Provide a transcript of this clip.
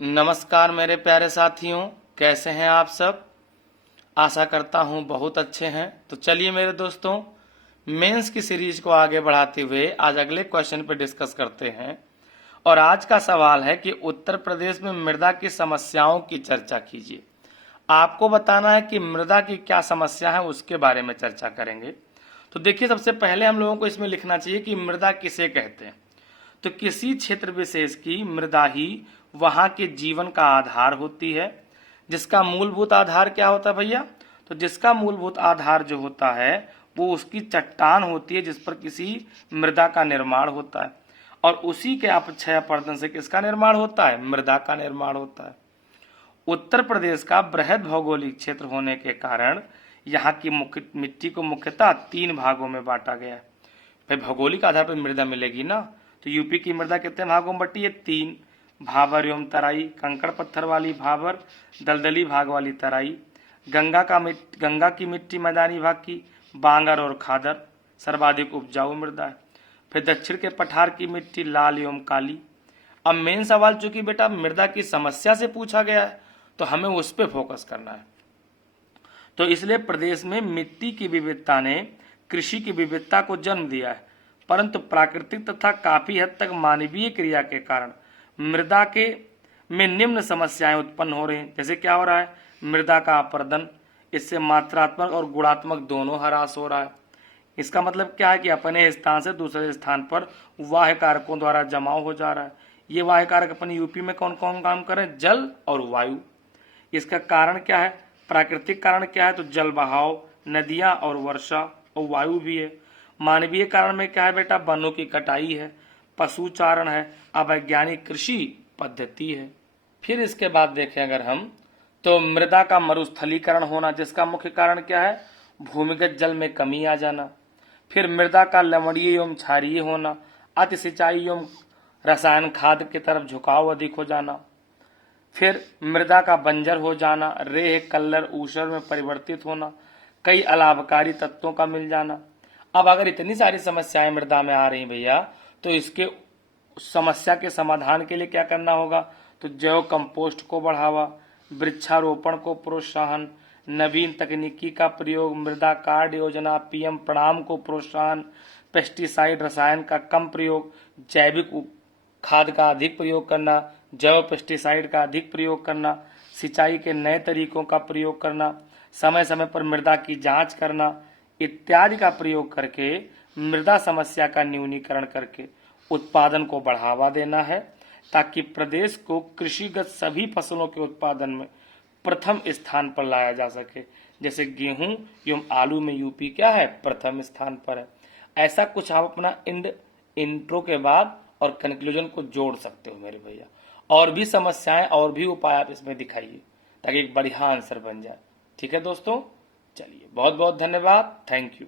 नमस्कार मेरे प्यारे साथियों, कैसे हैं आप सब। आशा करता हूं बहुत अच्छे हैं। तो चलिए मेरे दोस्तों, मेंस की सीरीज को आगे बढ़ाते हुए आज अगले क्वेश्चन पर डिस्कस करते हैं। और आज का सवाल है कि उत्तर प्रदेश में मृदा की समस्याओं की चर्चा कीजिए। आपको बताना है कि मृदा की क्या समस्या है, उसके बारे में चर्चा करेंगे। तो देखिए, सबसे पहले हम लोगों को इसमें लिखना चाहिए कि मृदा किसे कहते हैं। तो किसी क्षेत्र विशेष की मृदा ही वहां के जीवन का आधार होती है। जिसका मूलभूत आधार क्या होता है भैया? तो जिसका मूलभूत आधार जो होता है वो उसकी चट्टान होती है, जिस पर किसी मृदा का निर्माण होता है। और उसी के अपक्षय अपरदन से किसका निर्माण होता है? मृदा का निर्माण होता है। उत्तर प्रदेश का बृहद भौगोलिक क्षेत्र होने के कारण यहाँ की मिट्टी को मुख्यतः 3 भागों में बांटा गया है। भाई, भौगोलिक आधार पर मृदा मिलेगी ना। तो यूपी की मृदा कितने भागों में बटी है? 3। भाबर एवं तराई, कंकड़ पत्थर वाली भाबर, दलदली भाग वाली तराई। गंगा की मिट्टी मैदानी भाग की, बांगर और खादर सर्वाधिक उपजाऊ मृदा है। फिर दक्षिण के पठार की मिट्टी लाल एवं काली। अब मेन सवाल चूंकि बेटा मृदा की समस्या से पूछा गया है, तो हमें उस पर फोकस करना है। तो इसलिए प्रदेश में मिट्टी की विविधता ने कृषि की विविधता को जन्म दिया है, परंतु प्राकृतिक तथा काफी हद तक मानवीय क्रिया के कारण मृदा के में निम्न समस्याएं उत्पन्न हो रही हैं। जैसे क्या हो रहा है? मृदा का अपरदन, इससे मात्रात्मक और गुणात्मक दोनों ह्रास हो रहा है। इसका मतलब क्या है कि अपने स्थान से दूसरे स्थान पर वाह्य कारकों द्वारा जमाव हो जा रहा है। ये वाह्य कारक अपने यूपी में कौन कौन काम कर रहे हैं? जल और वायु। इसका कारण क्या है? प्राकृतिक कारण क्या है? तो जल बहाव, नदियां और वर्षा और वायु भी है। मानवीय कारण में क्या है बेटा? वनों की कटाई है, पशुचारण है, अवैज्ञानिक कृषि पद्धति है। फिर इसके बाद देखें अगर हम, तो मृदा का मरुस्थलीकरण होना, जिसका मुख्य कारण क्या है? भूमिगत जल में कमी आ जाना। फिर मृदा का लवणीय एवं क्षारीय होना, अति सिंचाई एवं रसायन खाद की तरफ झुकाव अधिक हो जाना। फिर मृदा का बंजर हो जाना, रेह कल्लर ऊसर में परिवर्तित होना, कई अलाभकारी तत्वों का मिल जाना। अब अगर इतनी सारी समस्याएं मृदा में आ रही भैया, तो इसके समस्या के समाधान के लिए क्या करना होगा? तो जैव कंपोस्ट को बढ़ावा, वृक्षारोपण को प्रोत्साहन, नवीन तकनीकी का प्रयोग, मृदा कार्ड योजना, पीएम प्रणाम को प्रोत्साहन, पेस्टिसाइड रसायन का कम प्रयोग, जैविक खाद का अधिक प्रयोग करना, जैव पेस्टिसाइड का अधिक प्रयोग करना, सिंचाई के नए तरीकों का प्रयोग करना, समय समय पर मृदा की जांच करना इत्यादि का प्रयोग करके मृदा समस्या का न्यूनीकरण करके उत्पादन को बढ़ावा देना है, ताकि प्रदेश को कृषिगत सभी फसलों के उत्पादन में प्रथम स्थान पर लाया जा सके। जैसे गेहूं एवं आलू में यूपी क्या है? प्रथम स्थान पर है। ऐसा कुछ आप अपना इंट्रो के बाद और कंक्लूजन को जोड़ सकते हो मेरे भैया। और भी समस्याएं और भी उपाय आप इसमें दिखाइए, ताकि एक बढ़िया आंसर बन जाए। ठीक है दोस्तों, चलिए बहुत बहुत धन्यवाद। Thank you.